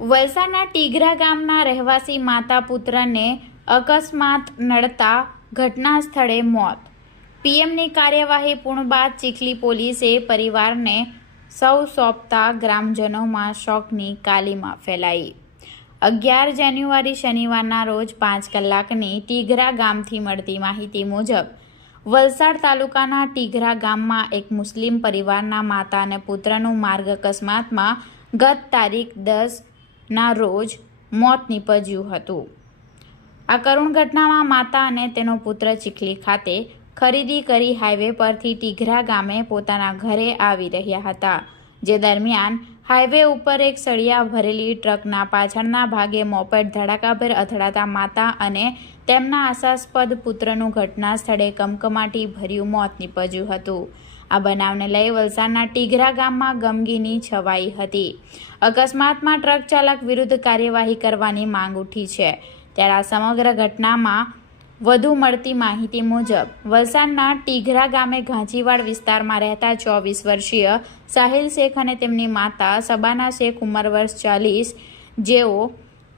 વલસાડના ટીગરા ગામના રહેવાસી માતા પુત્રને અકસ્માત નડતા ઘટના સ્થળે મોત. પીએમની કાર્યવાહી પૂર્ણ બાદ ચીખલી પોલીસે પરિવારને સૌ સોંપતા ગ્રામજનોમાં શોકની કાલીમાં ફેલાઈ. અગિયાર જાન્યુઆરી શનિવારના રોજ પાંચ કલાકની ટીગરા ગામથી મળતી માહિતી મુજબ, વલસાડ તાલુકાના ટીગરા ગામમાં એક મુસ્લિમ પરિવારના માતા અને પુત્રનું માર્ગ અકસ્માતમાં ગત તારીખ દસના રોજ મોત નીપજ્યું હતું. આ કરુણ ઘટનામાં માતા અને તેનો પુત્ર ચીખલી ખાતે ખરીદી કરી હાઈવે પરથી ટીઘરા ગામે પોતાના ઘરે આવી રહ્યા હતા, જે દરમિયાન હાઈવે ઉપર એક સળિયા ભરેલી ટ્રકના પાછળના ભાગે મોપેડ ધડાકાભેર અથડાતા માતા અને તેમના આશાસ્પદ પુત્રનું ઘટના સ્થળે કમકમાટી ભર્યું મોત નીપજ્યું હતું. આ બનાવને લઈ વલસાડના ટીઘરા ગામમાં ગમગીની છવાઈ હતી. અકસ્માતમાં ટ્રક ચાલક વિરુદ્ધ કાર્યવાહી કરવાની માંગ ઉઠી છે. ત્યારે આ સમગ્ર ઘટનામાં વધુ મળતી માહિતી મુજબ, વલસાડના ટીઘરા ગામે ઘાંચીવાડ વિસ્તારમાં રહેતા ચોવીસ વર્ષીય સાહિલ શેખ અને તેમની માતા સબાના શેખ ઉંમર વર્ષ ચાલીસ, જેઓ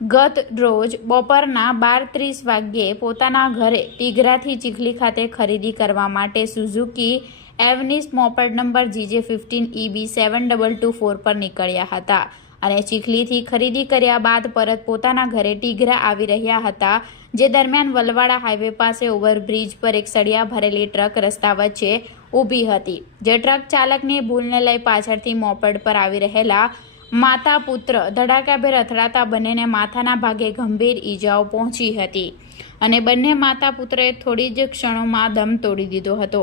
ગત રોજ બપોરના બાર ત્રીસ વાગ્યે પોતાના ઘરે ટીઘરાથી ચીખલી ખાતે ખરીદી કરવા માટે Suzuki Avenis moped number GJ fifteen EB seven double two four પર નીકળ્યા હતા અને ચીખલીથી ખરીદી કર્યા બાદ પરત પોતાના ઘરે ટીઘરા આવી રહ્યા હતા, જે દરમિયાન વલવાડા હાઈવે પાસે ઓવરબ્રિજ પર એક સળિયા ભરેલી ટ્રક રસ્તા વચ્ચે ઊભી હતી. જે ટ્રક ચાલકની ભૂલને લઈ પાછળથી મોપેડ પર આવી રહેલા માતા પુત્ર ધડાકાભેર અથડાતા બંનેને માથાના ભાગે ગંભીર ઈજાઓ પહોંચી હતી અને બંને માતા પુત્રએ થોડી જ ક્ષણોમાં દમ તોડી દીધો હતો.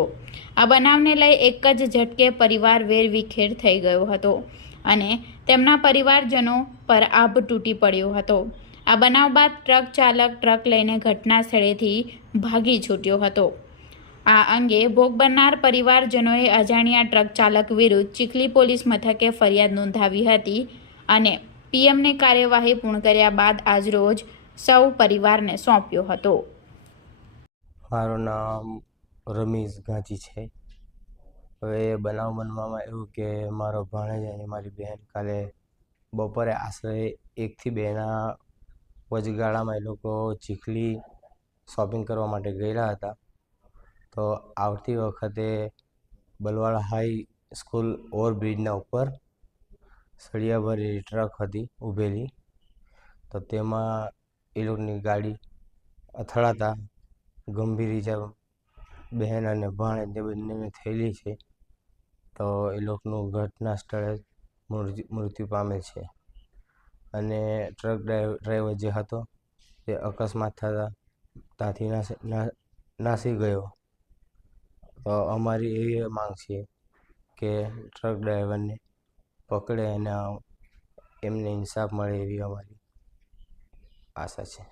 આ બનાવને લઈ એક જ ઝટકે પરિવાર વેરવિખેર થઈ ગયો હતો અને તેમના પરિવારજનો પર આભ તૂટી પડ્યો હતો. આ બનાવ બાદ ટ્રક ચાલક ટ્રક લઈને ઘટના સ્થળેથી ભાગી છૂટ્યો હતો. આ અંગે ભોગ બનનાર પરિવારજનોએ અજાણ્યા ટ્રક ચાલક વિરુદ્ધ ચીખલી પોલીસ મથકે ફરિયાદ નોંધાવી હતી અને પીએમને કાર્યવાહી પૂર્ણ કર્યા બાદ આજરોજ સૌ પરિવારને સોંપ્યો હતો. મારું નામ રમીઝ ગાંચી છે. હવે બનાવ બનવામાં એવું કે મારો ભાણેજ અને મારી બહેન કાલે બપોરે આશરે એકથી બેના વચગાળામાં એ લોકો ચીખલી શોપિંગ કરવા માટે ગયેલા હતા. તો આવતી વખતે બલવાડા હાઈ સ્કૂલ ઓવરબ્રિજના ઉપર સળિયાભરી ટ્રક હતી ઊભેલી. તો તેમાં એ લોકોની ગાડી અથડાતા ગંભીર ઈજા બહેન અને ભાણ એ બંનેને થયેલી છે. તો એ લોકોનું ઘટના સ્થળે મૃત્યુ પામે છે. અને ટ્રક ડ્રાઈવર જે હતો તે અકસ્માત થતાં ત્યાંથી નાસી ગયો. તો અમારી એવી માંગ છે કે ટ્રક ડ્રાઈવરને પકડે અને એમને ઇન્સાફ મળે એવી અમારી આશા છે.